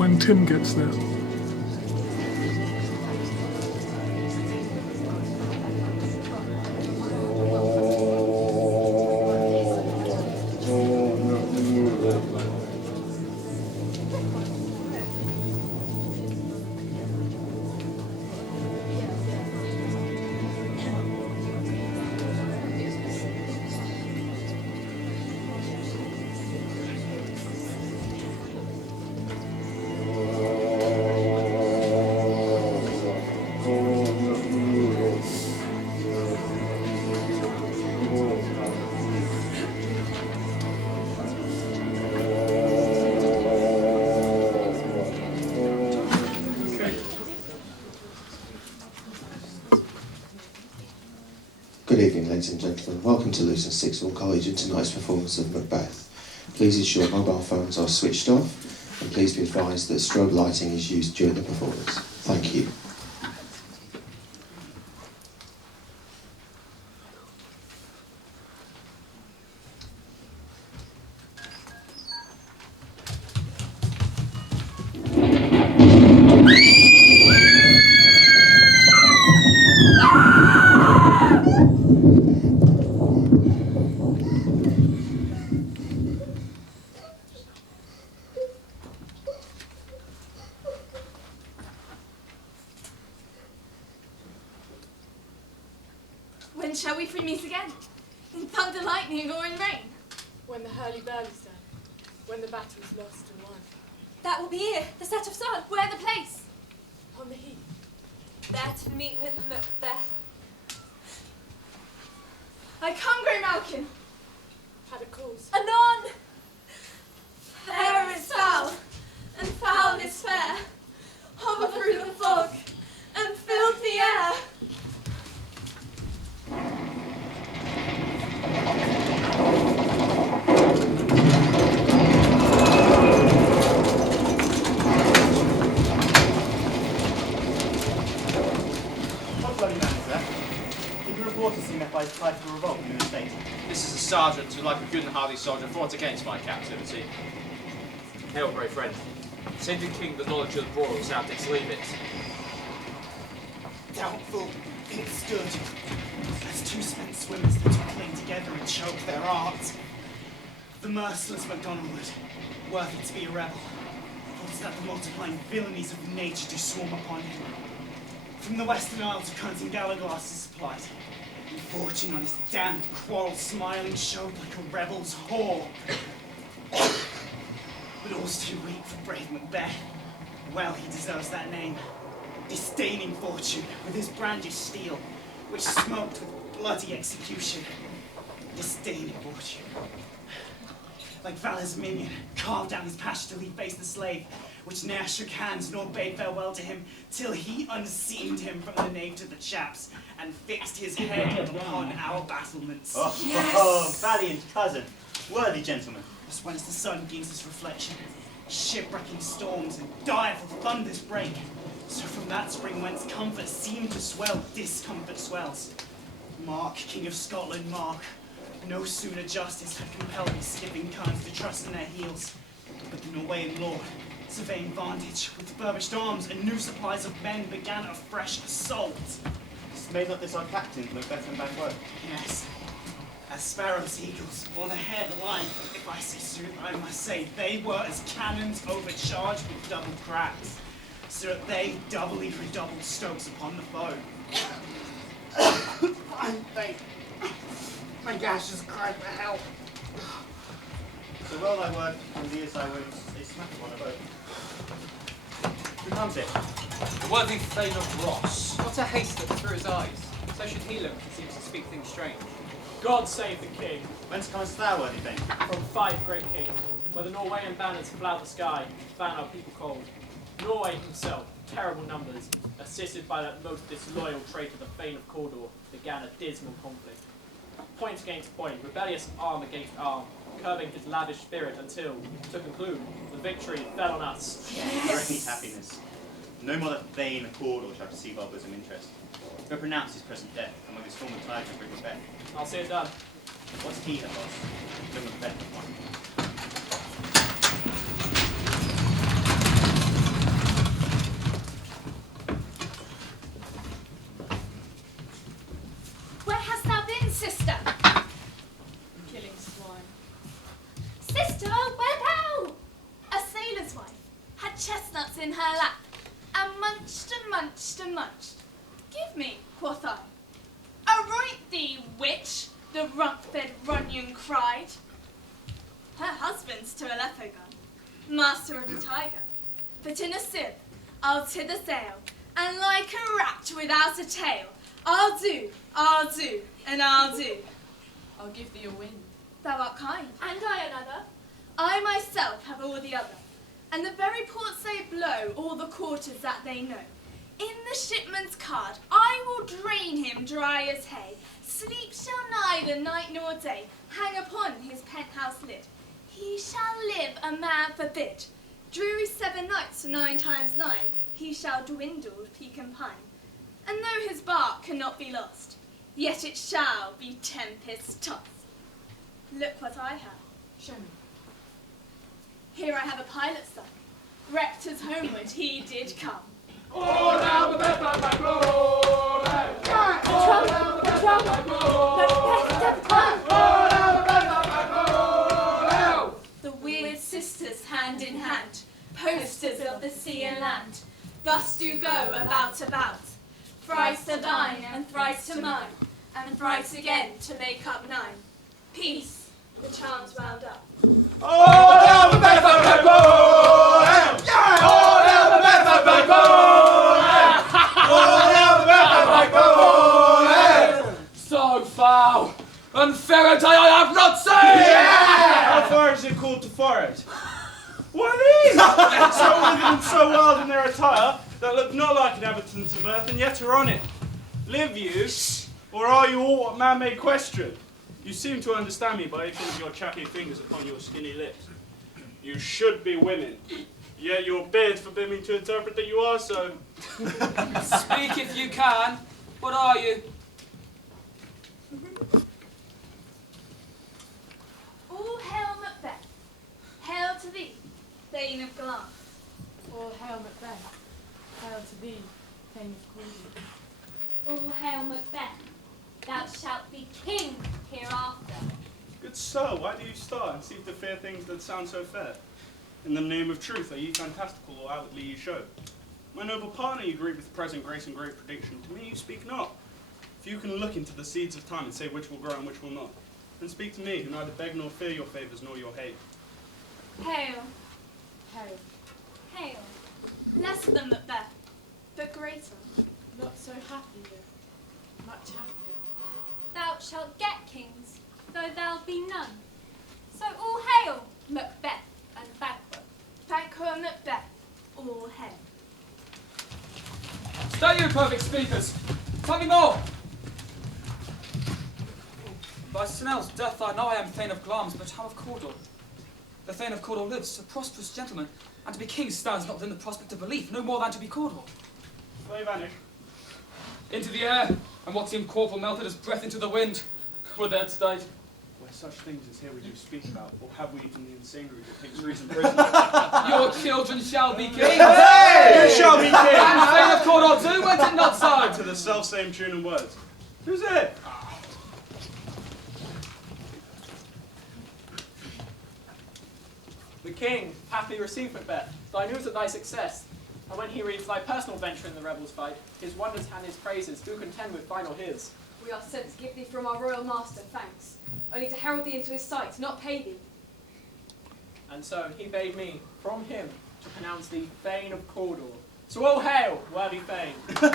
When Tim gets there. ladies and gentlemen. Welcome to Luton Sixth Form College and tonight's performance of Macbeth. Please ensure mobile phones are switched off, and please be advised that strobe lighting is used during the performance. Thank you. When shall we free meet again? In thunder, lightning, or in rain? When the hurly-burly's done, when the battle's lost and won. That will be here, the set of sun. Where the place? On the heath. There to meet with Macbeth. I come, Grey Malkin. Had a cause. Anon! Fair is foul, and foul is fair. Hover through the fog, and fill the air. By the type of revolt in the estate. This is a sergeant who, like a good and hardy soldier, fought against my captivity. Hail, brave friend. Send your king the knowledge of the broils, thou didst leave it. Doubtful it stood, as two spent swimmers that took cling together and choked their art. The merciless MacDonald, worthy to be a rebel, thought that the multiplying villainies of nature do swarm upon him. From the western isles of Cunt and Gallaglass is supplied. And fortune on his damned quarrel smiling showed like a rebel's whore. But all's too weak for brave Macbeth. Well, he deserves that name. Disdaining fortune with his brandished steel, which smoked with bloody execution. Disdaining fortune. Like Valor's minion, carved down his passion till he faced the slave, which ne'er shook hands nor bade farewell to him, till he unseamed him from the nave to the chaps, and fixed his head upon our battlements. Oh, valiant cousin, worthy gentleman. As when as the sun gains his reflection, shipwrecking storms and direful thunders break, so from that spring whence comfort seemed to swell, discomfort swells. Mark, King of Scotland, mark. No sooner justice had compelled his skipping kinds to trust in their heels, but the Norwegian lord, surveying vantage, with furbished arms and new supplies of men, began a fresh assault. Made not this our captain, Macbeth and bad word? Yes, as sparrows, eagles, or the hare the lion, if I say sooth, I must say they were as cannons overcharged with double cracks, so that they doubly redoubled strokes upon the foe. I'm faint. My gashes cry for help. So well thy word, and the thy wounds, they smack one of both. Who comes it? The worthy Thane of Ross. What a haste look through his eyes. So should he look, he seems to speak things strange. God save the king. Whence comest thou, worthy Thane? From 5 great kings, where the Norwegian banners flout the sky, fan our people cold. Norway himself, terrible numbers, assisted by that most disloyal traitor, the Thane of Cawdor, began a dismal conflict. Point against point, rebellious arm against arm, curbing his lavish spirit until, to conclude, the victory fell on us. Direct me happiness. No more that Thane of Cawdor shall receive our bosom interest. Go pronounce his present death, and with his former tide and bring Macbeth. I'll see it done. What's he that lost? No Macbeth that won. Where hast thou been, sister? Killing swine. Sister, where thou? A sailor's wife had chestnuts in her lap, and munched and munched and munched. Give me, quoth I. Aroint thee, witch, the rump-fed Runyon cried. Her husband's to Aleppo gone, master of the tiger. But in a sieve, I'll to the sail, and like a rat without a tail, I'll do, and I'll do. I'll give thee a wind. Thou art kind, and I another. I myself have all the other, and the very ports they blow all the quarters that they know. In the shipman's card, I will drain him dry as hay. Sleep shall neither night nor day hang upon his penthouse lid. He shall live a man forbid. Dreary 7 nights, 9 times 9, he shall dwindle, peak and pine. And though his bark cannot be lost, yet it shall be tempest tossed. Look what I have. Show me. Here I have a pilot's son. Rector's homeward he did come. All down the bed like my glory. The weird sisters hand in hand, posters of the sea and land, thus do go about, thrice to thine and thrice to mine, and thrice again to make up 9. Peace, the charms wound up. All down the bed like my glory. All down the bed like my glory. All down the bed like my glory. So foul and fair a day I have not seen! How far is it called to forage? What are these? So withered and so wild in their attire that look not like inhabitants of earth and yet are on it. Live you, or are you all what man may question? You seem to understand me by each of your chappy fingers upon your skinny lips. You should be women, yet your beard forbid me to interpret that you are so. Speak if you can. What are you? All hail Macbeth. Hail to thee, Thane of Glass. All hail Macbeth. Hail to thee, Thane of Cornwall. All hail Macbeth. Thou shalt be king hereafter. Good soul, why do you start and seem to fear things that sound so fair? In the name of truth, are ye fantastical or outwardly ye show? My noble partner, you greet with present grace and great prediction. To me you speak not. If you can look into the seeds of time and say which will grow and which will not, then speak to me, who neither beg nor fear your favours nor your hate. Hail. Hail. Hail. Lesser than Macbeth, but greater. Not so happy though. Much happier. Thou shalt get kings, though thou be none. So all hail Macbeth and Banquo. Banquo and Macbeth, all hail. Stay you perfect speakers. Tell me more. By Snell's death I know I am Thane of Glamis, but how of Cawdor? The Thane of Cawdor lives, a prosperous gentleman, and to be king stands not within the prospect of belief, no more than to be Cawdor. They vanish. Into the air, and what seemed corporal melted as breath into the wind. Were dead state. Where such things as here we do speak about, or have we even the insanery that takes reason prisoner? Your children shall be kings. Hey! You shall be king! And Thane of Cawdor too, went it not so? To the self-same tune and words. Who's it? The king happily received Macbeth, thy news of thy success. And when he reads thy personal venture in the rebels' fight, his wonders and his praises do contend with final his. We are sent to give thee from our royal master thanks, only to herald thee into his sight, not pay thee. And so he bade me, from him, to pronounce thee Thane of Cawdor. So all hail, worthy Thane. What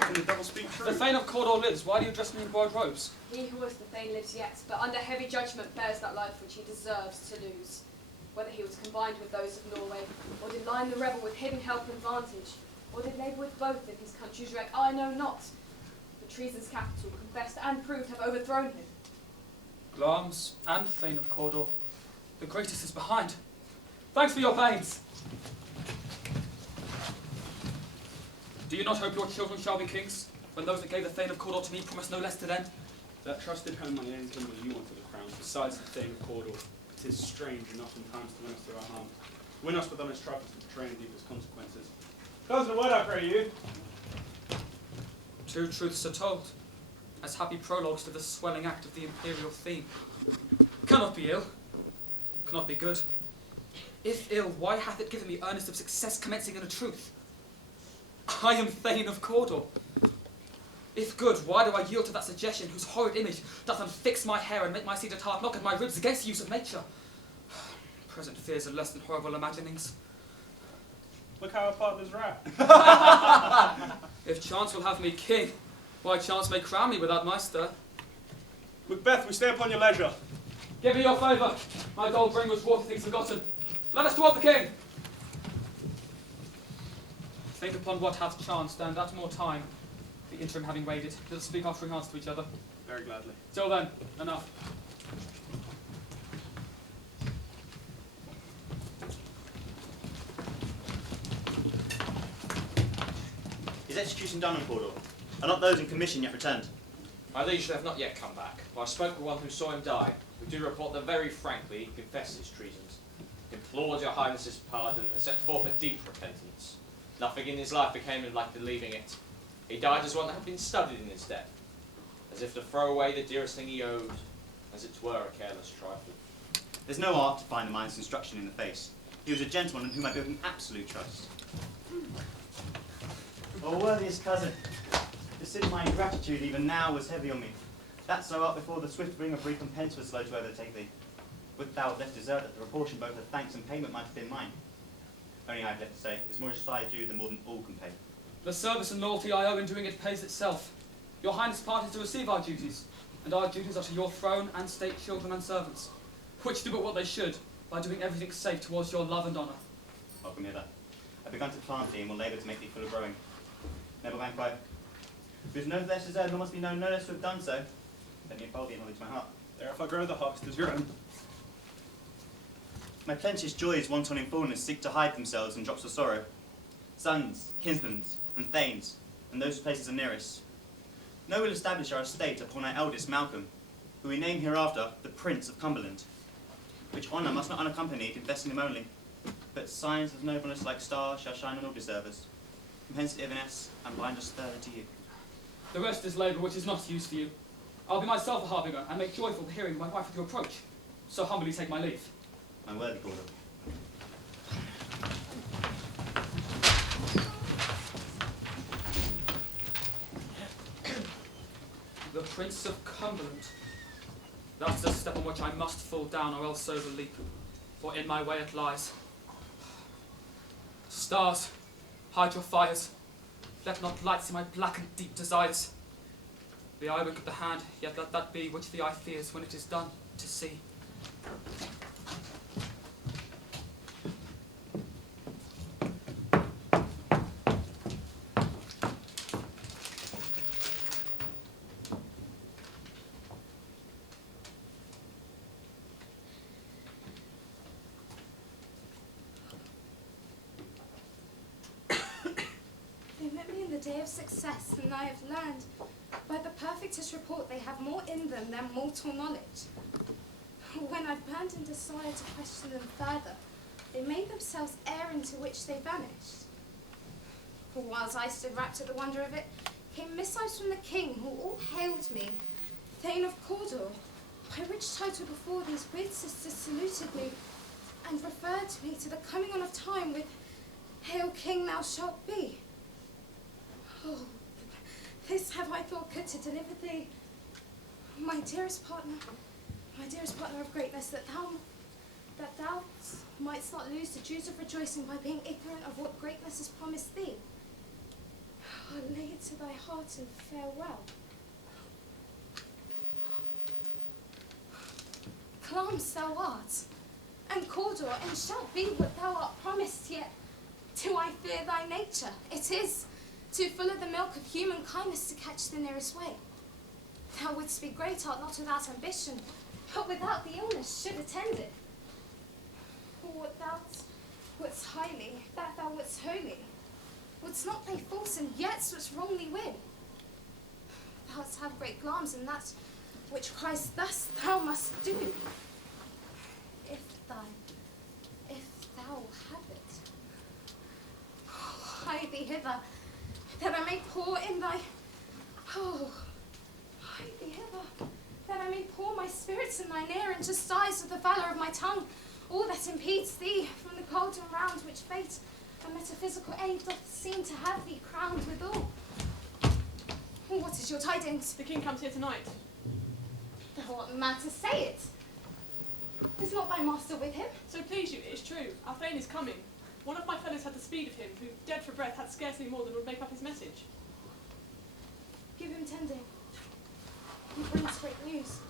can the devil speak true? The Thane of Cawdor lives. Why do you dress me in borrowed robes? He who was the Thane lives yet, but under heavy judgment bears that life which he deserves to lose. Whether he was combined with those of Norway, or did line the rebel with hidden help and vantage, or did labour with both in his country's wreck, I know not. The treason's capital, confessed and proved, have overthrown him. Glamis and Thane of Cawdor. The greatest is behind. Thanks for your pains. Do you not hope your children shall be kings, when those that gave the Thane of Cawdor to me promised no less to them? That trusted home my aims him with you onto the crown, besides the Thane of Cawdor. It is strange enough in times to win us through our harm. Win us with honest trifles to betray and deepest consequences. Cousin, a word I pray you. Two truths are told, as happy prologues to the swelling act of the imperial theme. Cannot be ill, cannot be good. If ill, why hath it given me earnest of success commencing in a truth? I am Thane of Cawdor. If good, why do I yield to that suggestion whose horrid image doth unfix my hair and make my seated heart knock at my ribs against the use of nature? Present fears are less than horrible imaginings. Look how our partners rap. If chance will have me king, why chance may crown me without my stir. Macbeth, we stay upon your leisure. Give me your favour. My gold ring was water things forgotten. Let us toward the king. think upon what hath chanced, and at more time, the interim having waited, let us speak offering hearts to each other. Very gladly. Till then, enough. Is execution done on Cawdor? Are not those in commission yet returned? My liege have not yet come back, but I spoke with one who saw him die, who do report that very frankly he confessed his treasons, implored your highness's pardon, and set forth a deep repentance. Nothing in his life became him like believing it. He died as one that had been studied in his death, as if to throw away the dearest thing he owed, as it were a careless trifle. There's no art to find the mind's instruction in the face. He was a gentleman in whom I built an absolute trust. Oh, worthiest cousin, to sit my ingratitude even now was heavy on me. That so art before the swift ring of recompense was slow to overtake thee. Would thou have left desert that the proportion both of thanks and payment might have been mine? Only I have left to say, is more I due than more than all can pay. The service and loyalty I owe in doing it pays itself. Your highness parted to receive our duties, and our duties are to your throne and state children and servants, which do but what they should, by doing everything safe towards your love and honour. Welcome hither. I've begun to plant thee and will labour to make thee full of growing. Never mind quiet. Who is no less deserved, nor must be known no less to have done so. Let me enfold thee and hold thee to my heart. There, if I grow the harvest is your own. My plenteous joys wanton in fullness seek to hide themselves in drops of sorrow. Sons, kinsmen, and thanes, and those places are nearest. No will establish our estate upon our eldest Malcolm, who we name hereafter the Prince of Cumberland, which honour must not unaccompanied invest in him only, but signs of nobleness like stars shall shine on all deservers. From hence Evanes, and bind us further to you. The rest is labour which is not used for you. I'll be myself a harbinger, and make joyful the hearing of my wife at your approach. So humbly take my leave. My worthy Cawdor. The Prince of Cumberland. That's a step on which I must fall down, or else overleap, for in my way it lies. Stars, hide your fires. Let not light see my black and deep desires. The eye look at the hand, yet let that be which the eye fears when it is done to see. They met me in the day of success, and I have learned by the perfectest report they have more in them than mortal knowledge. When I burned in desire to question them further, they made themselves air into which they vanished. For whilst I stood rapt at the wonder of it, came missives from the king, who all hailed me Thane of Cawdor, by which title before these weird sisters saluted me, and referred me to the coming on of time with, Hail King, thou shalt be. Oh, this have I thought good to deliver thee, my dearest partner of greatness, that thou mightst not lose the dues of rejoicing by being ignorant of what greatness has promised thee. Oh, lay it to thy heart and farewell. Clams thou art, and Cawdor, and shalt be what thou art promised, yet do I fear thy nature. It is too full of the milk of human kindness to catch the nearest way. Thou wouldst be great, art not without ambition, but without the illness should attend it. For what thou wouldst highly, that thou wouldst holy, wouldst not play false, and yet wouldst wrongly win. Thou wouldst have great glams, and that which Christ thus thou must do, if thou have it. Hie thee hither, that I may pour in thy... Oh, hie thee hither, that I may pour my spirits in thine ear, and chastise with the valour of my tongue all that impedes thee from the golden round which fate and metaphysical aid doth seem to have thee crowned withal. What is your tidings? The king comes here tonight. Thou art mad to say it. Is not thy master with him? So please you, it is true. Our Thane is coming. One of my fellows had the speed of him, who, dead for breath, had scarcely more than would make up his message. Give him tending. He brings great news.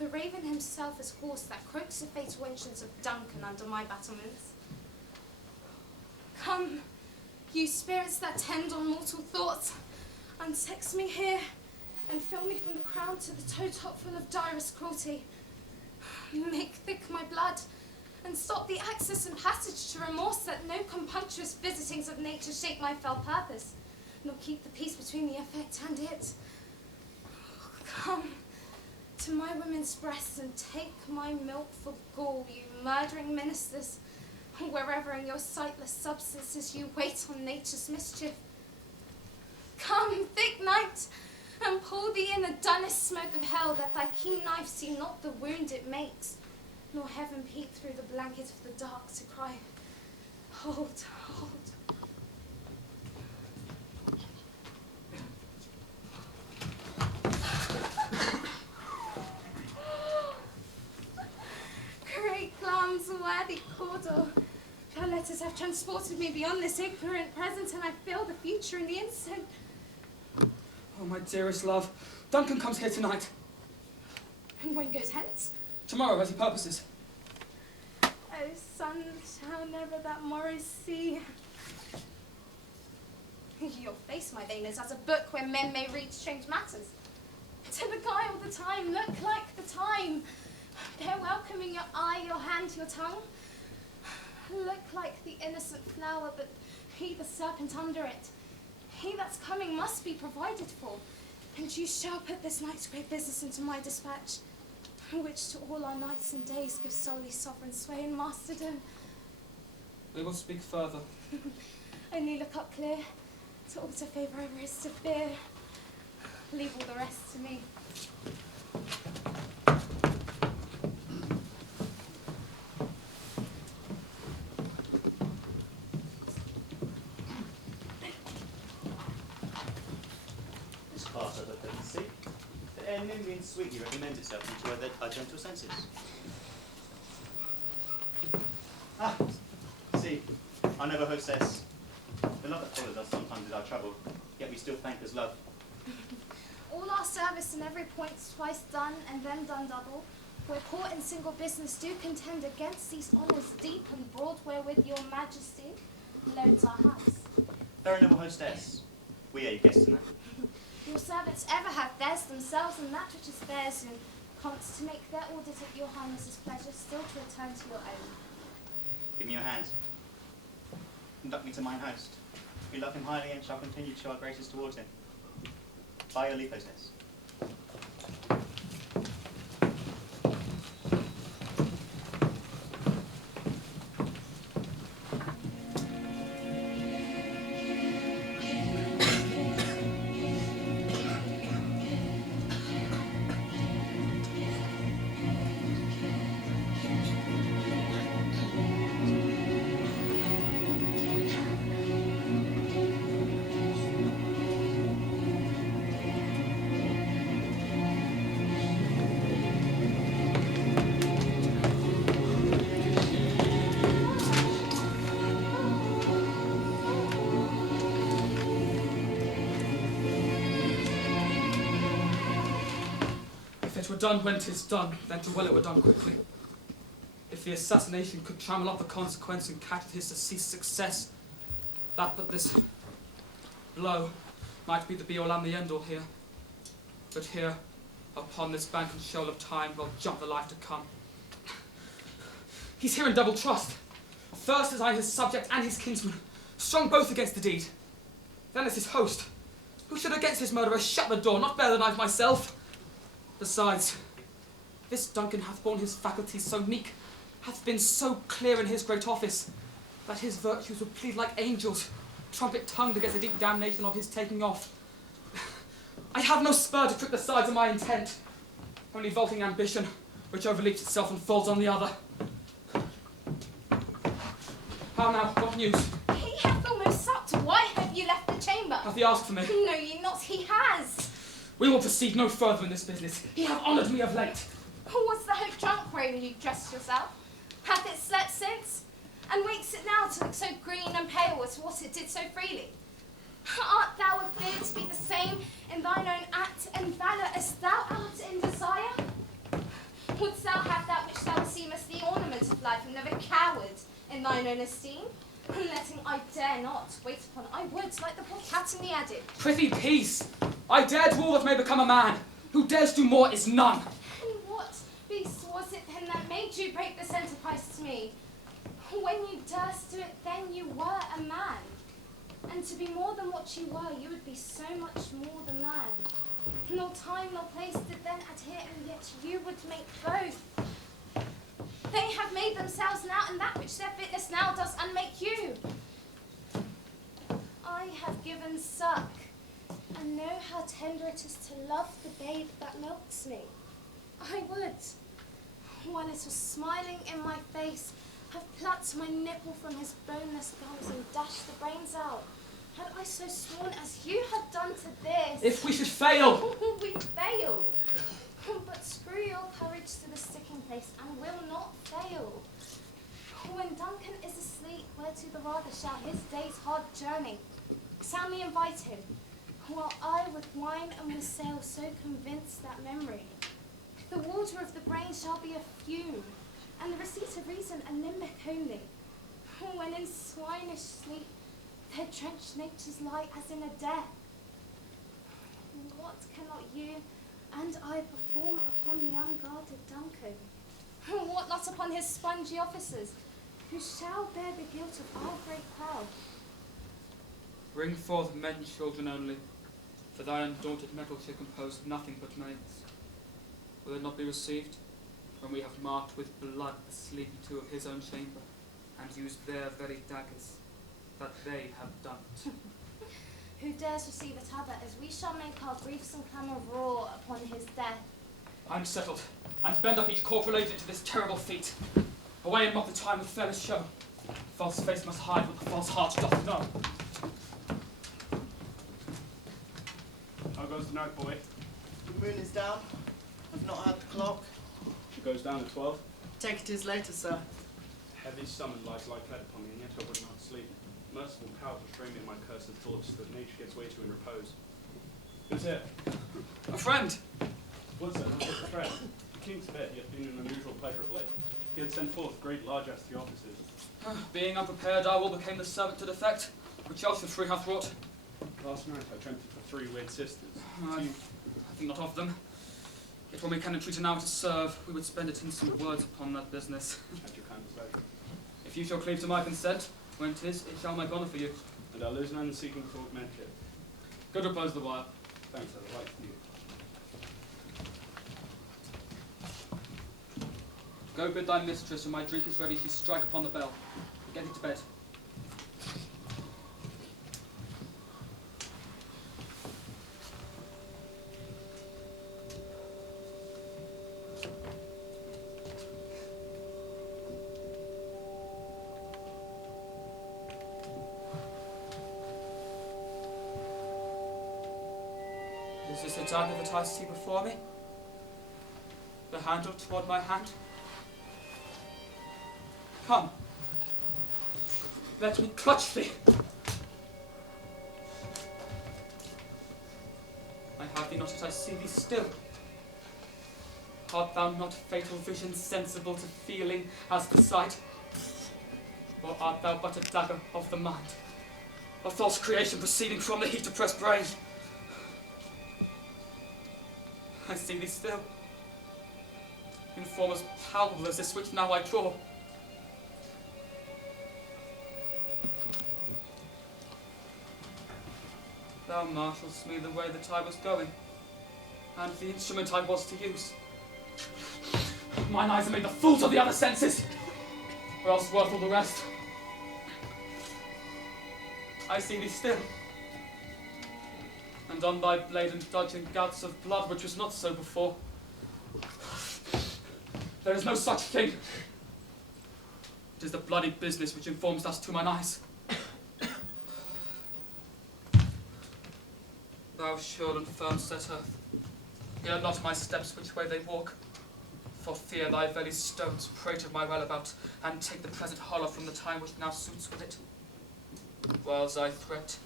The the raven himself is horse that croaks the fatal entrance of Duncan under my battlements. Come, you spirits that tend on mortal thoughts, unsex me here, and fill me from the crown to the toe top full of direst cruelty. Make thick my blood, and stop the access and passage to remorse that no compunctious visitings of nature shape my fell purpose, nor keep the peace between the effect and it. Come to my women's breasts and take my milk for gall, you murdering ministers, wherever in your sightless substances you wait on nature's mischief. Come, thick night, and pour thee in the dunnest smoke of hell, that thy keen knife see not the wound it makes, nor heaven peep through the blanket of the dark to cry, hold, hold. Great glams, worthy Cawdor, your letters have transported me beyond this ignorant present, and I feel the future in the instant. Oh, my dearest love, Duncan comes here tonight. And when goes hence? Tomorrow, as he purposes. Oh, sun shall never that morrow see. Your face, my Vane, is as a book where men may read strange matters. To beguile the time, look like the time. Bear welcome in your eye, your hand, your tongue. Look like the innocent flower, but he the serpent under it. He that's coming must be provided for, and you shall put this night's great business into my dispatch, which to all our nights and days gives solely sovereign sway and masterdom. We will speak further. Only look up clear, to alter favour over is to fear. Leave all the rest to me. The air nimby and sweetly recommends itself into our gentle senses. Ah, see, our noble hostess. The love that follows us sometimes is our trouble, yet we still thank as love. All our service in every point twice done, and then done double, where court and single business do contend against these honours deep and broad, wherewith your majesty loads our hearts. Fair noble hostess, we are your guests tonight. Your servants ever have theirs themselves, and that which is theirs in cons to make their audit at your highness's pleasure, still to return to your own. Give me your hand. Conduct me to mine host. We love him highly and shall continue to show our graces towards him. By your leave, hostess. If it were done when 'tis done, then to well it were done quickly. If the assassination could trammel up the consequence and catch his deceased success, that but this blow might be the be-all and the end-all here. But here, upon this bank and shoal of time, will jump the life to come. He's here in double trust. First as I his subject and his kinsman, strong both against the deed. Then as his host, who should against his murderer shut the door, not bear the knife myself. Besides, this Duncan hath borne his faculties so meek, hath been so clear in his great office, that his virtues would plead like angels, trumpet-tongued against the deep damnation of his taking off. I have no spur to prick the sides of my intent, only vaulting ambition, which overleaps itself and falls on the other. How now, what news? He hath almost supped. Why have you left the chamber? Hath he asked for me? No, ye not, he has. We will proceed no further in this business. He hath honoured me of late. Was the hope drunk, Raven, you dressed yourself? Hath it slept since? And wakes it now to look so green and pale as what it did so freely? Art thou afeard to be the same in thine own act and valour as thou art in desire? life, and never coward in thine own esteem. And letting I dare not wait upon, I would, like the poor cat in the attic. Prithee, peace! I dare do all that may become a man. Who dares do more is none. And what beast was it then that made you break this enterprise to me? When you durst do it, then you were a man. And to be more than what you were, you would be so much more than man. Nor time nor place did then adhere, and yet you would make both. They have made themselves now, and that which their fitness now does unmake you. I have given suck, and know how tender it is to love the babe that milks me. I would, while it was smiling in my face, have plucked my nipple from his boneless gums and dashed the brains out. Had I so sworn as you have done to this. If we should fail! We fail. But screw your courage to the sticking place and will not fail. When Duncan is asleep, whereto the rather shall his day's hard journey soundly invite him, while I with wine and with sail so convince that memory, the water of the brain shall be a fume, and the receipt of reason a limbic only, when in swinish sleep their drenched natures lie as in a death. What cannot you and I perform upon the unguarded Duncan? What not upon his spongy officers, who shall bear the guilt of our great crowd? Bring forth men children only, for thy undaunted metal shall compose nothing but maids. Will it not be received, when we have marked with blood the sleepy two of his own chamber, and used their very daggers, that they have done it? Who dares receive it other, as we shall make our griefs and clamour roar upon his death? I'm settled, and bend up each corporal agent to this terrible feat. Away and mock the time with fairest show. False face must hide what the false heart doth know. How goes the night, boy? The moon is down. I've not had the clock. It goes down at 12. Take it is later, sir. Heavy summon lies like lead upon me, and yet I would not sleep. Merciful powers restrain me in my cursed thoughts, that nature gives way to in repose. Who's here? A friend! What, sir? Not just a friend. The king's bed, yet been an unusual pleasure of late. He had sent forth great largesse to the officers. Being unprepared, I will became the servant to defect, which else the free hath wrought. Last night I dreamt of the 3 weird sisters. I think not of them. Yet when we can entreat an hour to serve, we would spend it in some words upon that business. At your kind pleasure. If you shall cleave to my consent, when 'tis, it shall make honour for you. And I'll lose none seeking to augment it. Good repose the while. Thanks, sir. Like you. Go bid thy mistress, when my drink is ready, she strike upon the bell. Get thee to bed. Is this a dagger that I see before me? The handle toward my hand? Come. Let me clutch thee. I have thee not, yet I see thee still. Art thou not fatal vision, sensible to feeling as the sight? Or art thou but a dagger of the mind, a false creation proceeding from the heat-oppressed brain? I see thee still, in form as palpable as this which now I draw. Thou marshalst me the way that I was going, and the instrument I was to use. Mine eyes are made the fools of the other senses, or else worth all the rest. I see thee still, and on thy blade indulging gouts of blood, which was not so before. There is no such thing. It is the bloody business which informs us to mine eyes. Thou sure and firm set earth, hear not my steps which way they walk, for fear thy very stones prate of my whereabout, and take the present horror from the time which now suits with it. Whiles I threat,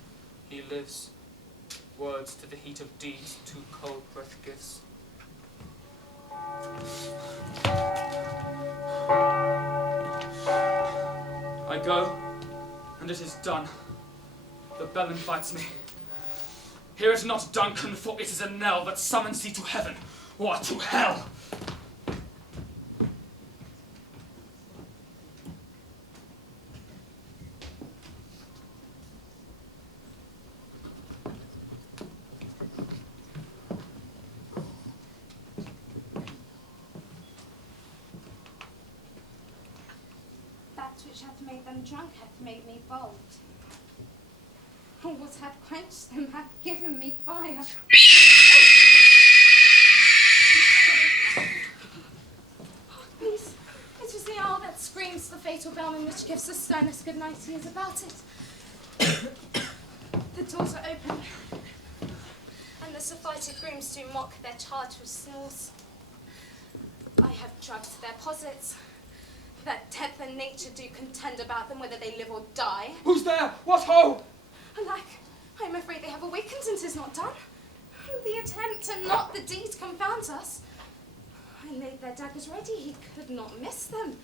he lives, words to the heat of deeds too cold breath gives. it is done. The bell invites me. Hear it not, Duncan, for it is a knell that summons thee to heaven or to hell. That which hath made them drunk hath made me bold. What hath quenched them hath given me fire. Please, it is the owl that screams the fatal bellman which gives the sternest good night he is about it. The doors are open, and the surfeited grooms do mock their charge with snores. I have drugged their posits, that death and nature do contend about them whether they live or die. Who's there? What ho? Alack, I am afraid they have awakened and 'tis not done. The attempt and not the deed confounds us. I laid their daggers ready, he could not miss them.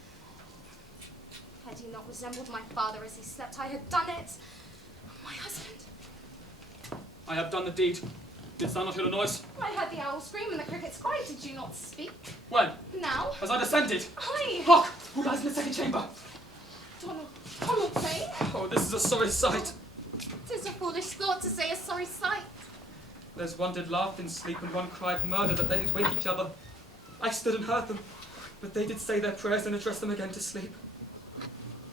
Had he not resembled my father as he slept, I had done it. My husband. I have done the deed. Didst thou not hear the noise? I heard the owl scream and the crickets cry. Did you not speak? When? Now. As I descended. Aye. Hark! Who lies in the second chamber? Donald Crane? Oh, this is a sorry sight. 'Tis a foolish thought to say a sorry sight. There's one did laugh in sleep and one cried murder that they did wake each other. I stood and heard them, but they did say their prayers and address them again to sleep.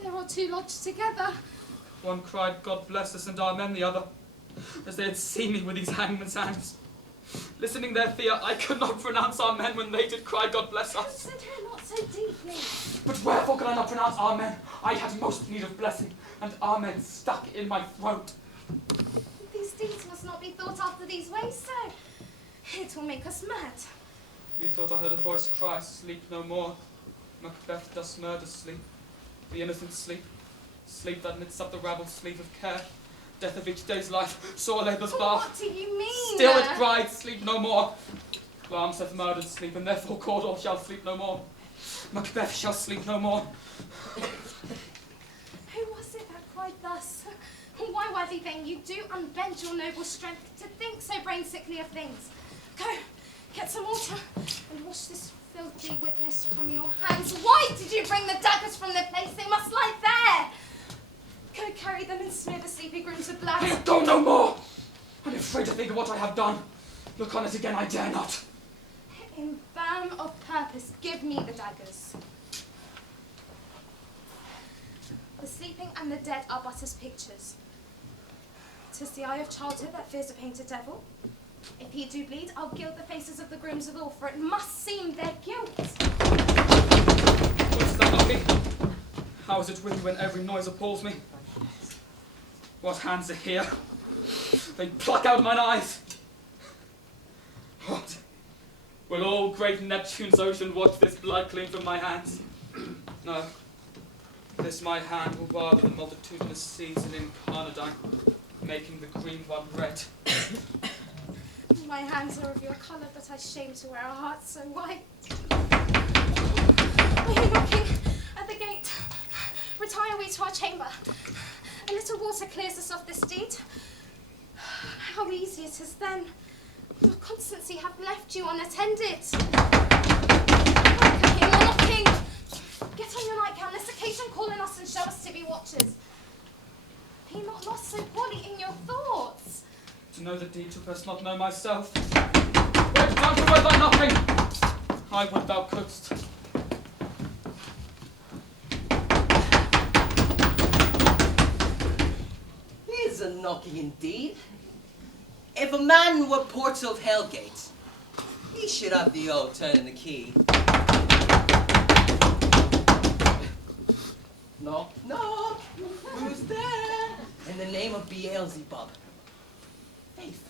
There are two lodged together. One cried, God bless us, and amen the other, as they had seen me with these hangman's hands. Listening their fear, I could not pronounce amen when they did cry, God bless us. Consider not so deeply. But wherefore could I not pronounce amen? I had most need of blessing, and amen stuck in my throat. These deeds must not be thought after these ways, sir. It will make us mad. Methought I heard a voice cry, sleep no more. Macbeth does murder sleep, the innocent sleep, sleep that knits up the rabble sleeve of care, death of each day's life, sore labour's bar. What do you mean? Still it cried, sleep no more. Glamis hath murdered sleep, and therefore Cawdor shall sleep no more. Macbeth shall sleep no more. Who was it that cried thus? Why, worthy thing, you do unbend your noble strength to think so brain-sickly of things. Go, get some water, and wash this filthy witness from your hands. Why did you bring the daggers from their place? They must lie there. Go carry them and smear the sleepy grooms with blood. Go no more! I'm afraid to think of what I have done. Look on it again, I dare not. Infirm of purpose, give me the daggers. The sleeping and the dead are but as pictures. 'Tis the eye of childhood that fears a painted devil. If he do bleed, I'll gild the faces of the grooms withal, for it must seem their guilt. Wouldst thou not be? How is it with you when every noise appalls me? What hands are here? They pluck out mine eyes. What? Will all great Neptune's ocean watch this blood clean from my hands? No. This my hand will bar the multitudinous seas in incarnadine, making the green one red. My hands are of your colour, but I shame to wear a heart so white. Are you knocking at the gate? Retire we to our chamber. A little water clears us of this deed. How easy it is then. Your constancy hath left you unattended. You're knocking. Get on your nightgown, this occasion calling us and show us to be watchers. Be not lost so poorly in your thoughts. To know the deed, to first not know myself. Wait, down to where thy knocking! I would thou couldst. Here's a knocking indeed. If a man were portal of Hellgate, he should have the old turn in the key. Knock, knock. Who's there? In the name of Beelzebub. Faith,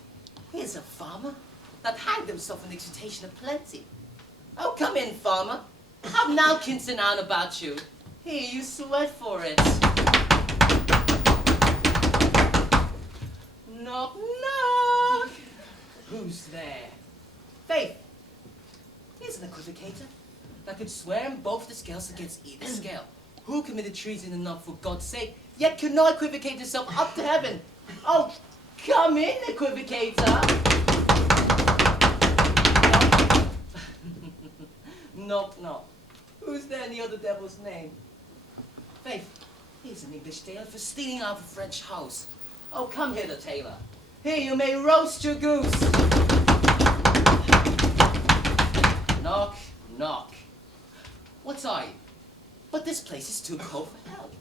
here's a farmer that hanged himself in the exultation of plenty. Oh, come in, farmer. Have Nalkinson on about you. Here, you sweat for it. Knock, knock. Who's there? Faith, here's an equivocator that could swear in both the scales against either scale. Who committed treason enough for God's sake, yet could not equivocate himself up to heaven? Oh, come in, equivocator. Knock, knock. Who's there near the devil's name? Faith, here's an English tailor for stealing out of a French house. Oh, come here, the tailor. Here, you may roast your goose. Knock, knock. What's I? But this place is too cold for help.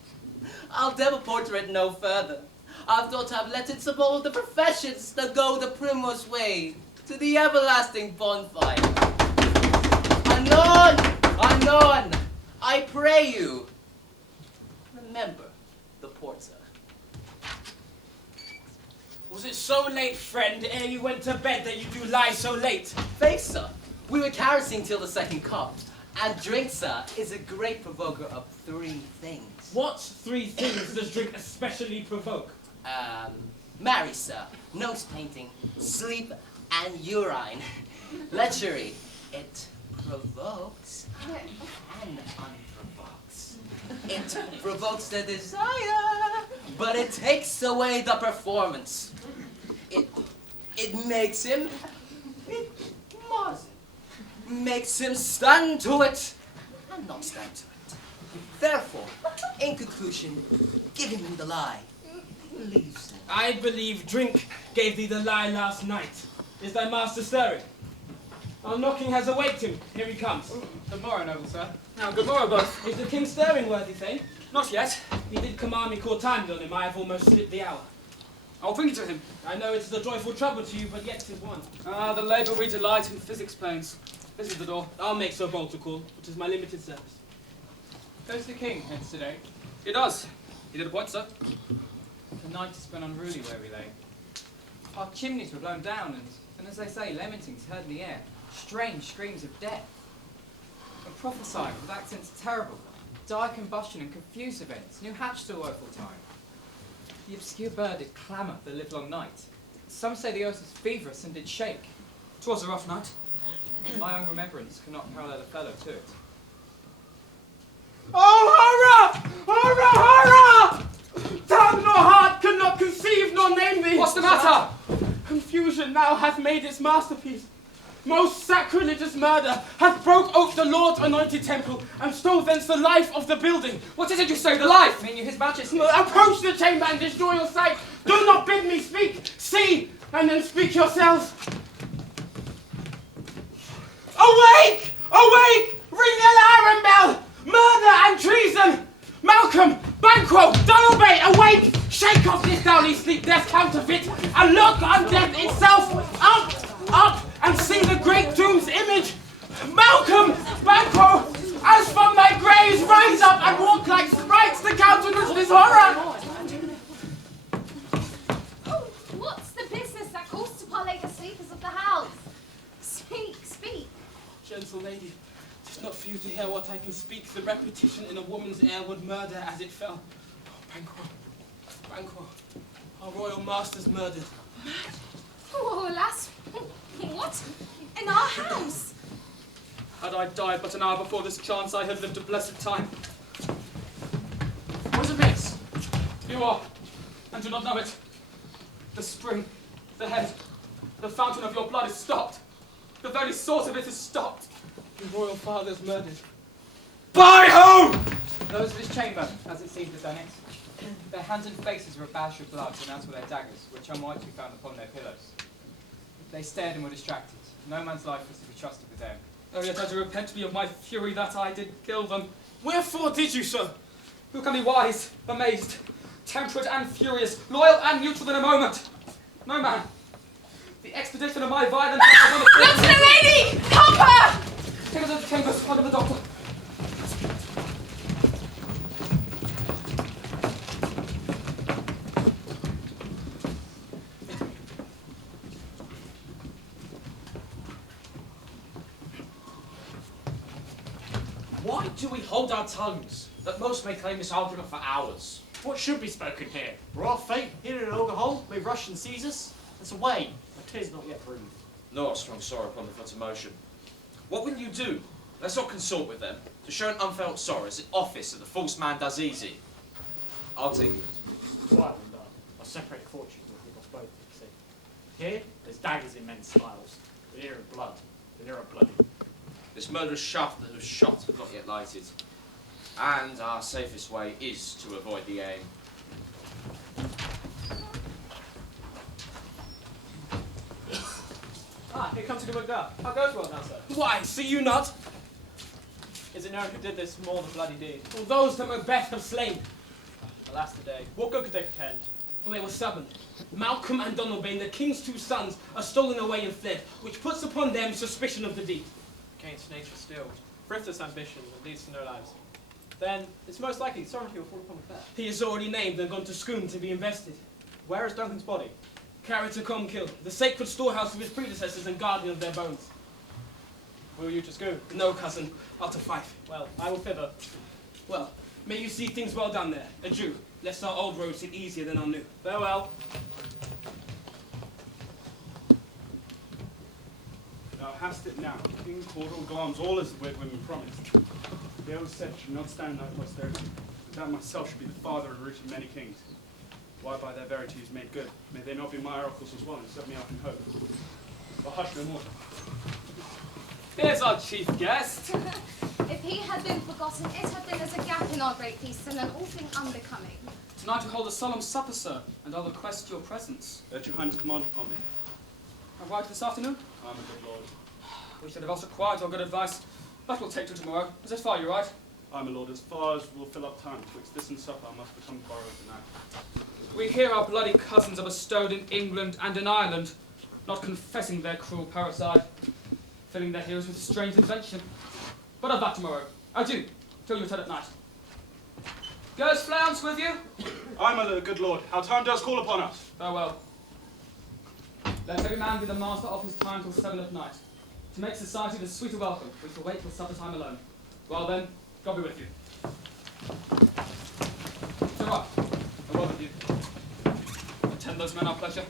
I'll devil portrait no further. I've thought I've let it support the professions that go the primrose way to the everlasting bonfire. Anon, anon, I pray you, remember the porter. Was it so late, friend, ere you went to bed that you do lie so late? Faith, sir, we were carousing till the second cup, and drink, sir, is a great provoker of 3 things. What 3 things does drink especially provoke? Marry, sir, nose painting, sleep, and urine. Lechery, it provokes and unprovokes. It provokes the desire, but it takes away the performance. It makes him, it mars him, makes him stand to it, and not stand to it. Therefore, in conclusion, giving him the lie, leaves him. I believe drink gave thee the lie last night. Is thy master stirring? Our knocking has awaked him. Here he comes. Good morrow, noble sir. Now, good morrow, both. Is the king stirring, worthy thane? Not yet. He did command me call time on him. I have almost slipped the hour. I'll bring it to him. I know it is a joyful trouble to you, but yet 'tis one. The labour we delight in physics pains. This is the door. I'll make so bold to call, which is my limited service. Goes the king hence today? He does. He did a point, sir. The night has been unruly where we lay. Our chimneys were blown down, and as they say, lamentings heard in the air. Strange screams of death. And prophesied with accents terrible. Dire combustion and confused events. New hatched a woeful time. The obscure bird did clamour the livelong night. Some say the earth was feverish and did shake. 'Twas a rough night. And my own remembrance cannot parallel a fellow to it. Oh, horror! Horror, horror! Tongue nor heart could not conceive nor name thee. What's the matter? Confusion now hath made its masterpiece. Most sacrilegious murder hath broke oak the Lord's anointed temple and stole thence the life of the building. What is it you say, the life? Mean you his majesty? Approach the chamber and destroy your sight. Do not bid me speak. See, and then speak yourselves. Awake! Awake! Ring the alarm bell! Murder and treason! Malcolm, Banquo, Donalbain, awake! Shake off this downy sleep, death counterfeit, and look on death itself! Up, up, and see the great doom's image! Malcolm, Banquo, as from my graves, rise up and walk like sprites to countenance this horror! Oh, what's the business that calls to parley the sleepers of the house? Speak, speak. Gentle lady, 'tis not for you to hear what I can speak. The repetition in a woman's ear would murder as it fell. Oh, Banquo, Banquo, our royal master's murdered. Oh, alas, what? In our house? Had I died but an hour before this chance, I had lived a blessed time. What is amiss? You are, and do not know it. The spring, the head, the fountain of your blood is stopped. The very source of it is stopped. Your royal father's murdered. By whom? Those of his chamber, as it seemed, had done it. Their hands and faces were abashed with blood, and as were their daggers, which unwisely found upon their pillows. They stared and were distracted. No man's life was to be trusted with them. Oh, yet I do repent me of my fury that I did kill them. Wherefore did you so? Who can be wise, amazed, temperate and furious, loyal and neutral in a moment? No man. The expedition of my violence... Look to the lady! Help her! Take her to the chambers, under the doctor. Why do we hold our tongues? That most may claim this argument for hours. What should be spoken here? Royal fate here in Ogre with Russian Caesars. It's away, but 'tis not yet proved. Nor a strong sorrow upon the foot of motion. What will you do? Let's not consort with them. To show an unfelt sorrow is the office that the false man does easy. I'll take it. Well done. I'll separate fortune with us both, see. Here, there's daggers in men's styles. But here are blood. But here are bloody. This murderous shaft that was shot not yet lighted. And our safest way is to avoid the aim. Here comes the Macbeth. How goes well now, sir? Why, see you not? Is it known who did this more than bloody deed? Well, those that Macbeth have slain. Alas today. What good could they pretend? Well, they were stubborn. Malcolm and Donalbain, the king's two sons, are stolen away and fled, which puts upon them suspicion of the deed. Against nature still. Thriftless ambition that leads to no lives. Then it's most likely sovereignty will fall upon Macbeth. He is already named and gone to Scone to be invested. Where is Duncan's body? Carried to Comkill, the sacred storehouse of his predecessors and guardian of their bones. Will you to Scone? No, cousin, I'll to Fife. Well, I will thither. Well, may you see things well done there. Adieu, lest our old road seem easier than our new. Farewell. Thou hast it now. King Cawdor arms all as the weird women promised. The old set should not stand thy posterity, but thou myself should be the father and root of many kings. Why by their verities made good, may they not be my oracles as well and set me up in hope. But hush no more. Here's our chief guest. If he had been forgotten, it had been as a gap in our great feast and an all thing unbecoming. Tonight we hold a solemn supper, sir, and I'll request your presence. Let your highness command upon me. Arrived this afternoon? I am a good lord. We should have also acquired your good advice. That will take till tomorrow. Is it far, you right? I, my lord, as far as will fill up time, twixt this and supper, I must become borrowed tonight. We hear our bloody cousins are bestowed in England and in Ireland, not confessing their cruel parricide, filling their heroes with strange invention. But of that tomorrow. Adieu, till you return at night. Goes Flounce with you? Aye, my good lord, our time does call upon us. Farewell. Let every man be the master of his time till 7 at night, to make society the sweeter welcome, which will wait till supper time alone. Well then, God be with you. So what? A word with you. Attend those men our pleasure.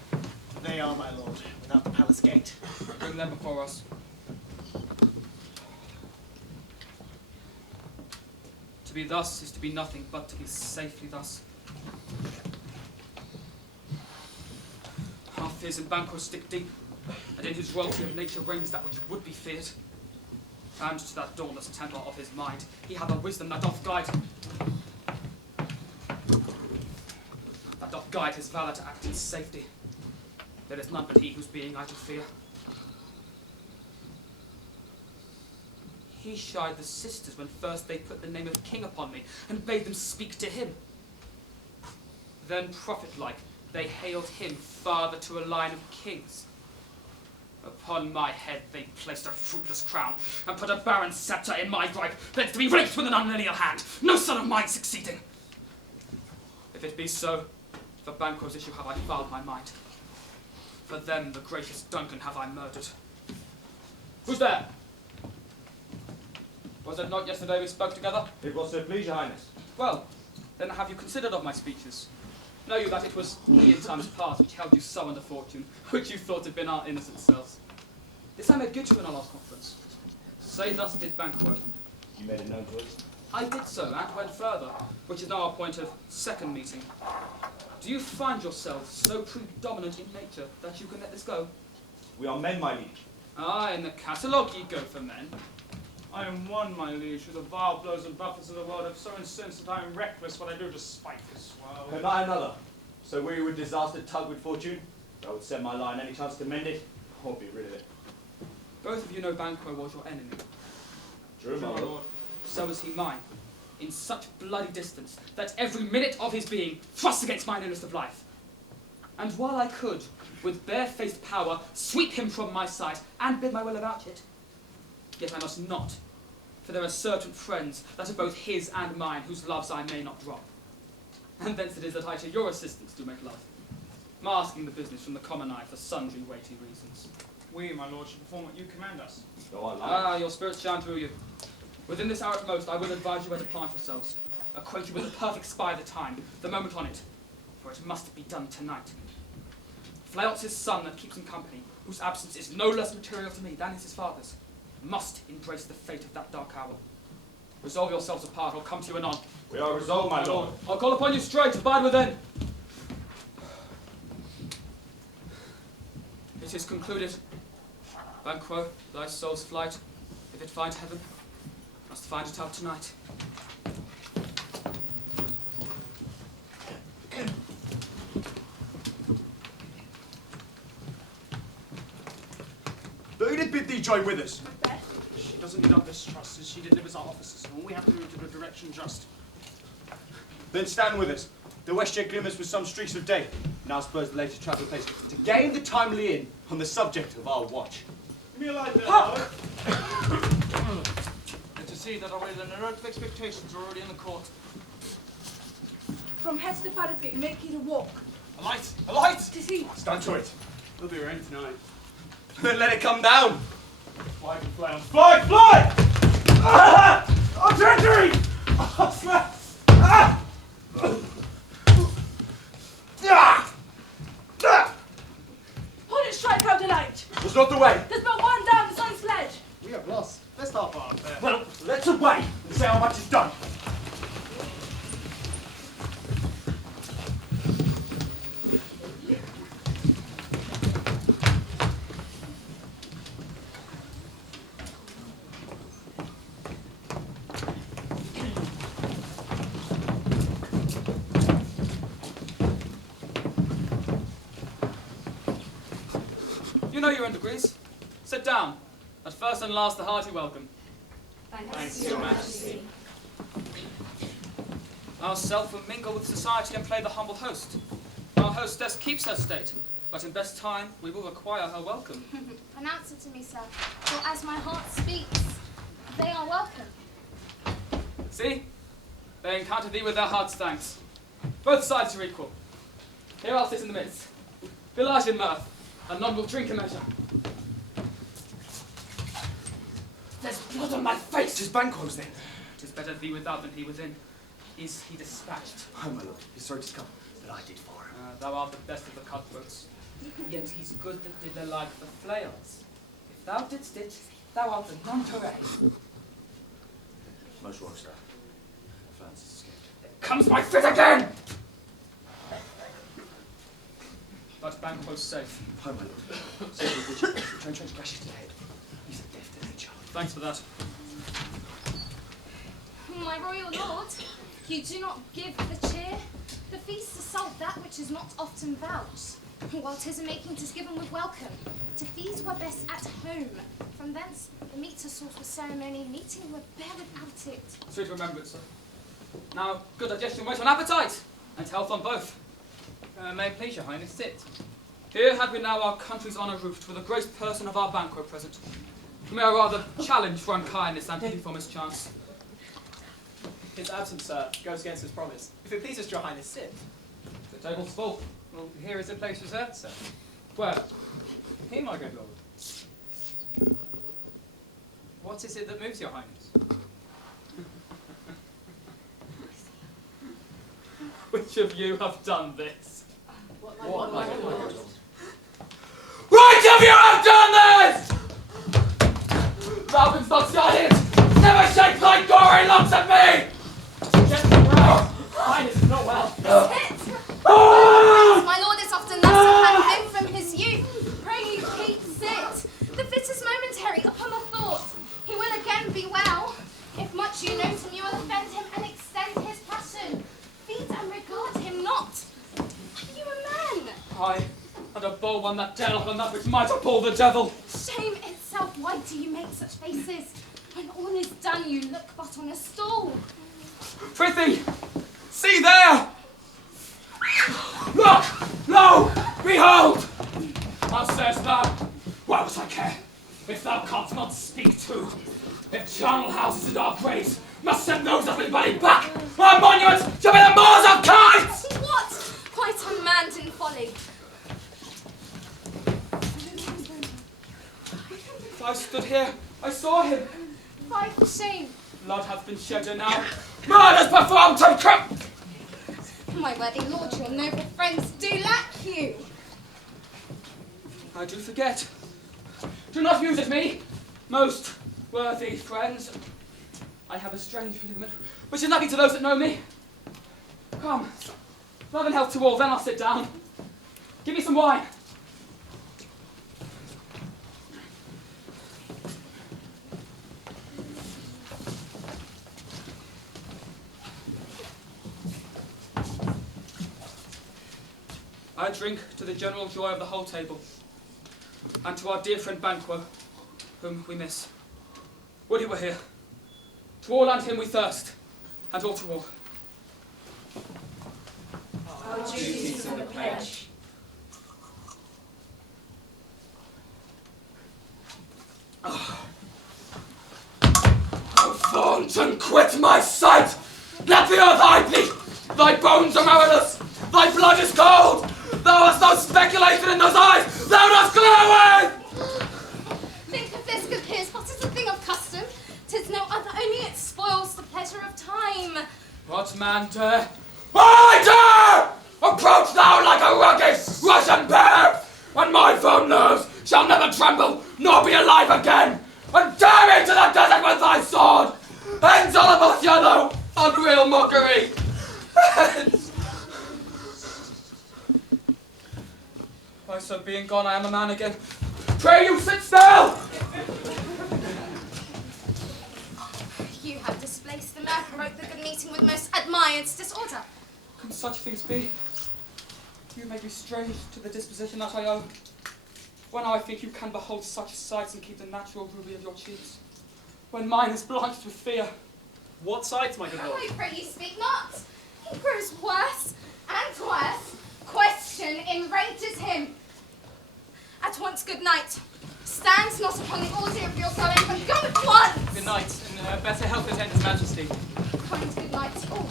They are, my lord, without the palace gate. Bring them before us. To be thus is to be nothing but to be safely thus. Our fears in Banquo stick deep, and in his royalty of nature reigns that which would be feared. And to that dauntless temper of his mind, he hath a wisdom that doth guide his valour to act in safety. There is none but he whose being I do fear. He shied the sisters when first they put the name of king upon me, and bade them speak to him. Then, prophet-like, they hailed him father to a line of kings. Upon my head they placed a fruitless crown, and put a barren sceptre in my gripe, thence to be raped with an unlineal hand, no son of mine succeeding. If it be so, for Banquo's issue have I filed my mind. For them the gracious Duncan have I murdered. Who's there? Was it not yesterday we spoke together? It was so please, your highness. Well, then have you considered of my speeches? Know you that it was he in times past which held you so under fortune, which you thought had been our innocent selves? This I made good to you in our last conference. Say thus did Banquo. You made it known to us? I did so, and went further, which is now our point of second meeting. Do you find yourselves so predominant in nature that you can let this go? We are men, my liege. Ah, in the catalogue ye go for men. I am one, my liege, who the vile blows and buffets of the world have so incensed that I am reckless what I do to spite this world. Could I another? So weary with disaster, tug with fortune? I would send my line any chance to mend it, or be rid of it. Both of you know Banquo was your enemy. True, my lord. So was he mine, in such bloody distance that every minute of his being thrust against mine earnest of life. And while I could, with barefaced power, sweep him from my sight and bid my will about it, yet I must not, for there are certain friends that are both his and mine, whose loves I may not drop. And thence it is that I to your assistance do make love, masking the business from the common eye for sundry weighty reasons. We, my lord, should perform what you command us. Go on, Ah, your spirits shine through you. Within this hour at most, I will advise you where to plant yourselves, acquaint you with the perfect spy of the time, the moment on it, for it must be done tonight. Fleance's son that keeps him company, whose absence is no less material to me than is his father's. must embrace the fate of that dark hour. Resolve yourselves apart, I'll come to you anon. We are resolved, my lord. I'll call upon you straight, abide within. It is concluded. Banquo, thy soul's flight, if it find heaven, must find it out tonight. Who did bid thee join with us? She doesn't need our distrust, as she delivers our officers, and all we have to move to the direction just. Then stand with us. The west yet glimmers with some streaks of day. Now spurs the latest travel place to gain the timely in on the subject of our watch. Give me a light there, Lord. And to see that our unheroic expectations are already in the court. From Hester Palace Gate, make it a walk. A light! A light! Tis he. Stand to it. There'll be rain tonight. Then let it come down. Fly, fly, fly, fly! Ah! Oh, treachery! Oh, slaps! Ah! Ah! Ah! Hornet strike out a light. Was not the way. There's but one down the sun's ledge. We have lost. Let's stop our affair. Well, let's away and say how much is done. You know your own degrees. Sit down. At first and last, a hearty welcome. Thanks, Your Majesty. Ourself will mingle with society and play the humble host. Our hostess keeps her state, but in best time we will require her welcome. Announce it to me, sir, for as my heart speaks, they are welcome. See? They encounter thee with their heart's thanks. Both sides are equal. Here I'll sit in the midst. Be large in mirth, and none will drink a measure. There's blood on my face! 'Tis Banquo's then. 'Tis better thee without than he within. Is he dispatched? Oh, my lord, his throat is come, but I did for him. Thou art the best of the cutthroats. Yet he's good that did the like the flails. If thou didst it, thou art the nonpareil. Most wrong, sir. Francis escaped. Comes my fit again! But Banquo's safe. Oh, my lord. Safe with Richard. Trench gashes to the head. He's a deft nature. Thanks for that. My royal lord, you do not give the cheer. The feast assault that which is not often vouched. While 'tis a making 'tis given with welcome. To feast were best at home. From thence the meat to sauce with ceremony, meeting were bear without it. Sweet remembrance, sir. Now, good digestion waits on appetite, and health on both. May it please your highness, sit. Here had we now our country's honour roofed with a grace person of our Banquo present. May I rather challenge for unkindness than pity for mischance. His absence, sir, goes against his promise. If it pleases your highness, sit. The table's full. Well, here is a place reserved, sir. Where? Here, my good lord. What is it that moves your highness? Which of you have done this? What, my lord? Which of you have done this? Thou canst not start it! Never shake thy gory looks at me! Highness is not well. My lord is often thus upon him from his youth. Pray you keep sit. The fit is momentary upon the thought. He will again be well. If much you know him, you will offend him and extend his passion. Feed and regard him not. Are you a man? I, and a bold one that dare upon that which might appall the devil. Shame itself, why do you make such faces? When all is done, you look but on a stool. Prithee, see there! Look! Lo! Behold! How sayest thou? Why would I care? If thou canst not speak to, if charnel houses and our graves must send those of anybody back, our monuments shall be the moors of kites! What? Quite unmanned in folly. If I stood here, I saw him. Fie for shame. Blood hath been shed now. Murders performed to come! My worthy lord, your noble friends do lack you. I do forget. Do not use it me. Most Worthy friends, I have a strange predicament, which is lucky to those that know me. Come, love and health to all, then I'll sit down. Give me some wine. I drink to the general joy of the whole table, and to our dear friend Banquo, whom we miss. Would he were here. To all and him we thirst, and all to all. Our duties and the pledge. Thornton, quit my sight! Let the earth hide thee! Thy bones are marrowless, thy blood is cold! Thou hast no speculation in those eyes! Thou dost glow Think of this, good peers, what is a thing of custom? 'Tis no other, only it spoils the pleasure of time. What man dare? I dare! Approach thou like a rugged Russian bear, and my firm nerves shall never tremble, nor be alive again! And dare me to the desert with thy sword! Hence all of us yellow, unreal mockery! Hence! By so being gone, I am a man again. Pray you sit still! You have displaced the mirth, broke the good meeting with most admired disorder. Can such things be? You make me strange to the disposition that I own. When I think you can behold such sights and keep the natural ruby of your cheeks. When mine is blanched with fear. What sights, my good lord? I pray you speak not. He grows worse and worse. Question enrages him. At once, good night. Stand not upon the order of your going, but go at once. Good night, and better health attend his majesty. Kind good night. Oh.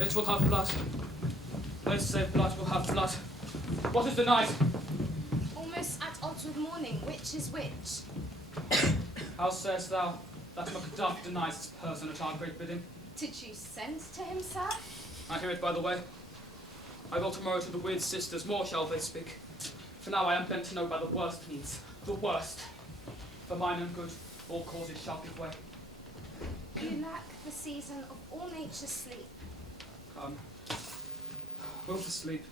It will have blood. Those say blood will have blood. What is the night? Almost at odds with morning. Which is which? How sayest thou that Macbeth denies his person at our great bidding? Did you send to him, sir? I hear it by the way. I will tomorrow to the weird sisters, more shall they speak. For now I am bent to know by the worst means, the worst. For mine own good, all causes shall give way. You lack the season of all nature's sleep. Come. Will to sleep.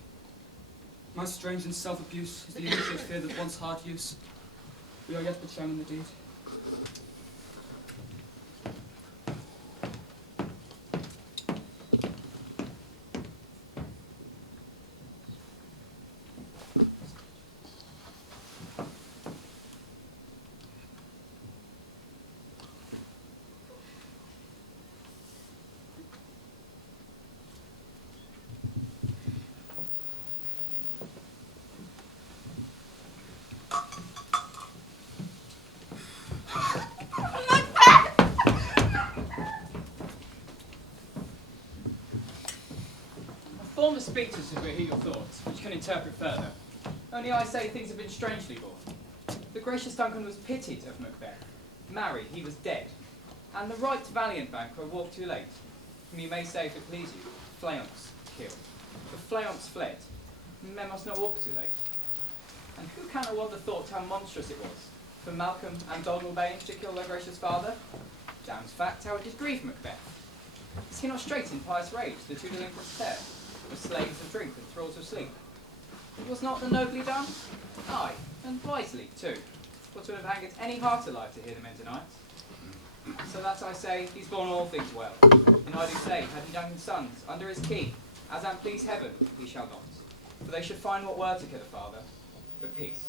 My strange and self-abuse is the immediate fear that wants hard use. We are yet but shown in the deed. Form the speeches to hear your thoughts, which can interpret further. Only I say things have been strangely born. The gracious Duncan was pitied of Macbeth. Married, he was dead. And the right valiant Banquo walked too late. Whom you may say, if it please you, Fleance killed. But Fleance fled. Men must not walk too late. And who can have wonder thought how monstrous it was for Malcolm and Donald Baines to kill their gracious father? Damn's fact, how it did grieve Macbeth. Is he not straight in pious rage, the two delinquent pair? Were slaves of drink and thralls of sleep. It was not the nobly done? Aye, and wisely too. What would have hanged any heart alive to hear them in tonight? So that I say, he's borne all things well. And I do say, had he young sons under his key, as an please heaven, he shall not. For they should find what word to kill a father, but peace.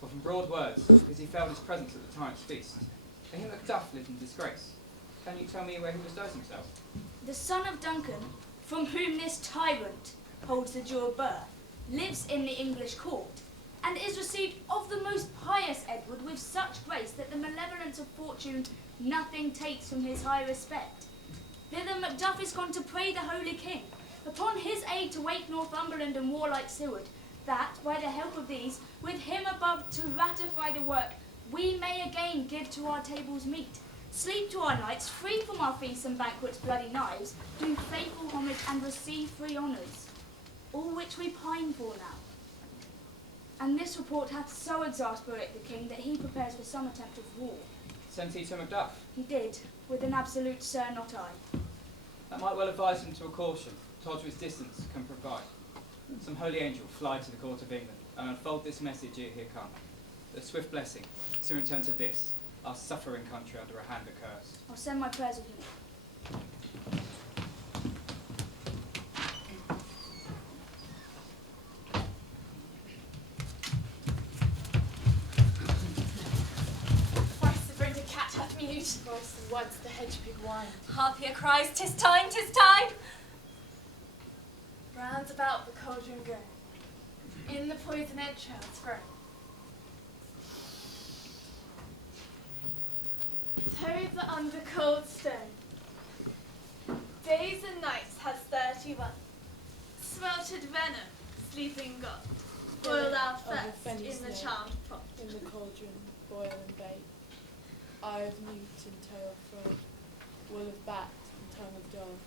For from broad words, because he felt his presence at the tyrant's feast, for him Macduff lived in disgrace. Can you tell me where he was dosing himself? The son of Duncan, from whom this tyrant holds the dual birth, lives in the English court, and is received of the most pious Edward with such grace that the malevolence of fortune nothing takes from his high respect. Thither Macduff is gone to pray the holy king, upon his aid to wake Northumberland and warlike Seward, that, by the help of these, with him above to ratify the work, we may again give to our tables meat, sleep to our nights, free from our feasts and banquets' bloody knives, do faithful homage and receive free honours, all which we pine for now. And this report hath so exasperated the king that he prepares for some attempt of war. Sent he to Macduff? He did, with an absolute sir, not I. That might well advise him to a caution. Told to his distance can provide. Some holy angel fly to the court of England and unfold this message ere here come. The swift blessing, soon return to this, our suffering country under a hand accursed. I'll send my prayers of you. Twice the brinded cat hath mewed. Twice and once the hedge pig whined. Harpier cries, 'tis time, 'tis time. Round about the cauldron go, in the poison entrails thrown. Toads are under cold stone. Days and nights has 31. Sweltered venom, sleeping God. Boil our first in the charmed pot. In the cauldron, boil and bake. Eye of newt and tail of frog, wool of bat and tongue of dog.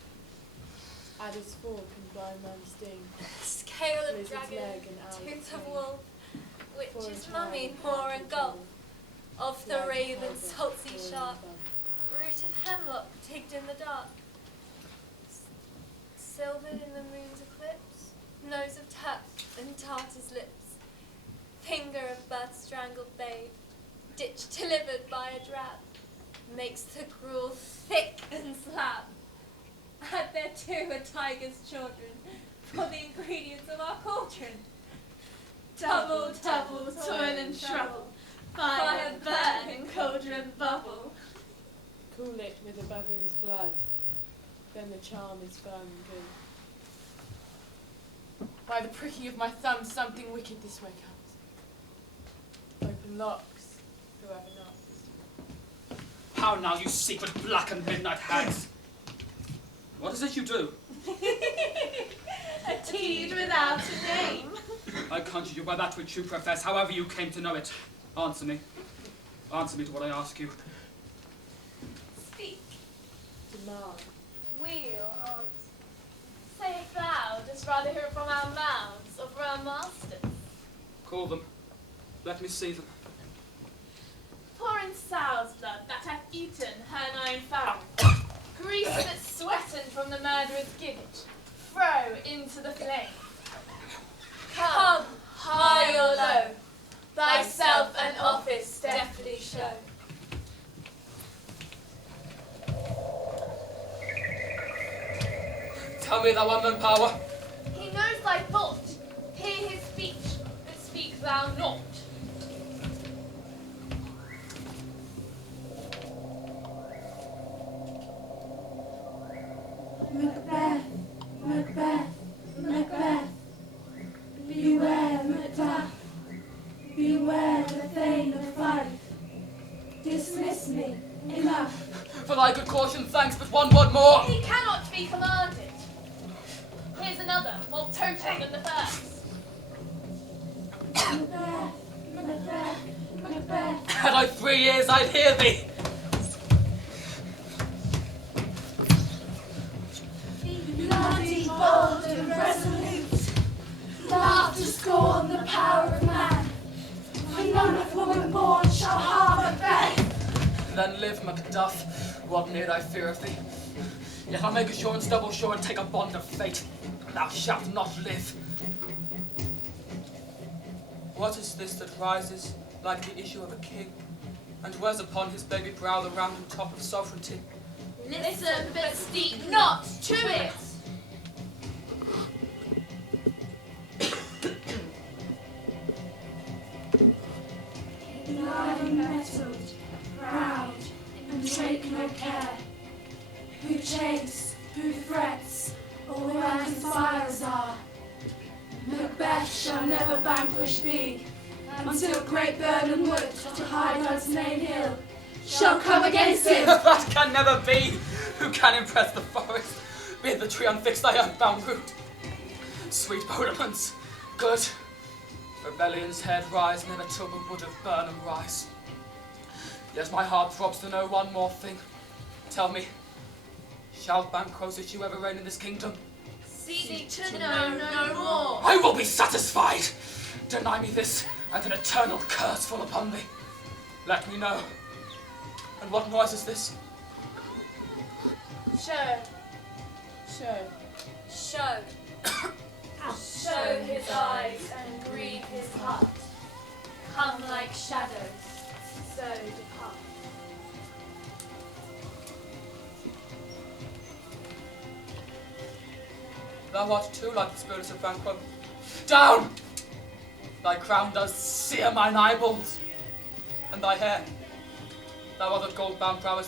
Adder's fork and blind man's sting. Scale of Lizard's dragon, leg and owl's tooth of wing. wolf, witch's Forest mummy, hag, moor and gull. Of the Flag, raven, tiger, salty boil and shark, bug. root of hemlock, tigged in the dark. Silvered in the moon's eclipse, nose of tap and tartar's lips. Finger of birth strangled babe, ditch delivered by a drab. Makes the gruel thick and slab. Add thereto a tiger's children for the ingredients of our cauldron. Double, double, toil and trouble. Fire burn and cauldron bubble. Cool it with a baboon's blood, then the charm is firm and good. By the pricking of my thumb, something wicked this way comes. Open locks, whoever knocks. How now, you secret black and midnight hags? What is it you do? A deed without a name. I conjure you by that which you profess, however you came to know it. Answer me. Answer me to what I ask you. Speak. Demand. We'll answer. Say it loud, dost rather hear it from our mouths or from our masters? Call them. Let me see them. Pour in sow's blood that hath eaten her 9 fowl. Grease that's sweaten from the murderer's gibbet. Throw into the flame. Come, high or low, thyself an office deftly show. Tell me thou unknown power. He knows thy thought. Hear his speech, but speak thou not. Macbeth, Macbeth, Macbeth. Beware Macduff, beware the Thane of Fife. Dismiss me, enough. For thy good caution, thanks, but one word more. He cannot be commanded. Here's another, more total than the first. Macbeth, Macbeth, Macbeth. Had I 3 ears, I'd hear thee. Bloody, bold and resolute, laugh to scorn the power of man. For none of woman born shall harm Macbeth. Then live, Macduff. What need I fear of thee? Yet I'll make assurance double sure and take a bond of fate. Thou shalt not live. What is this that rises like the issue of a king, and wears upon his baby brow the rounded top of sovereignty? Listen, but speak not to it. Loud and mettled, proud, and take no care. Who chase, who threats, all round his fires are. Macbeth shall never vanquish be, until great Birnam Wood to hide on Slane Hill shall come against him. That can never be. Who can impress the forest? Bid the tree unfix thy earthbound root. Sweet Bodemans, good. Rebellion's head rise, never till the wood of Burnham rise. Yet my heart throbs to know one more thing. Tell me, shall Banquo's issue ever reign in this kingdom? Seek to know no more. I will be satisfied. Deny me this, and an eternal curse fall upon thee. Let me know. And what noise is this? Show. Show. Show. Show his eyes and grieve his heart. Come like shadows, so depart. Thou art too like the spirit of Banquo. Down! Thy crown does sear mine eyeballs, and thy hair, thou other gold-bound prowess